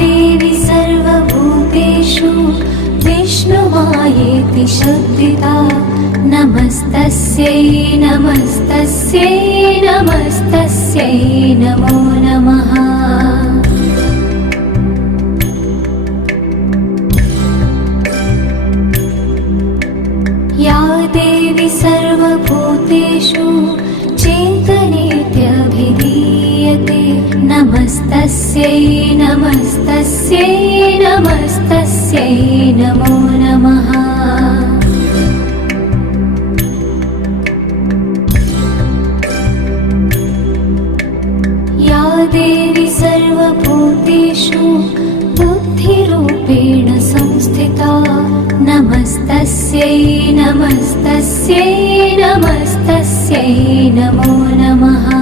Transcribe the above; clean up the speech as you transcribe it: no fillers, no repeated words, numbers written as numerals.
देवी सर्वभूतेषु विष्णुमायेति शब्दिता नमस्तस्यै नमस्तस्यै नमस्तस्यै नमो नमः। या देवी सर्वभूतेषु चेतनेत्यभिधीयते नमस्तस्यै नमस्तस्यै नमस्तस्यै नमो नमः। या देवी सर्वभूतेषु बुद्धिरूपेण संस्थिता नमस्तस्यै नमस्तस्यै नमस्तस्यै नमो नमः।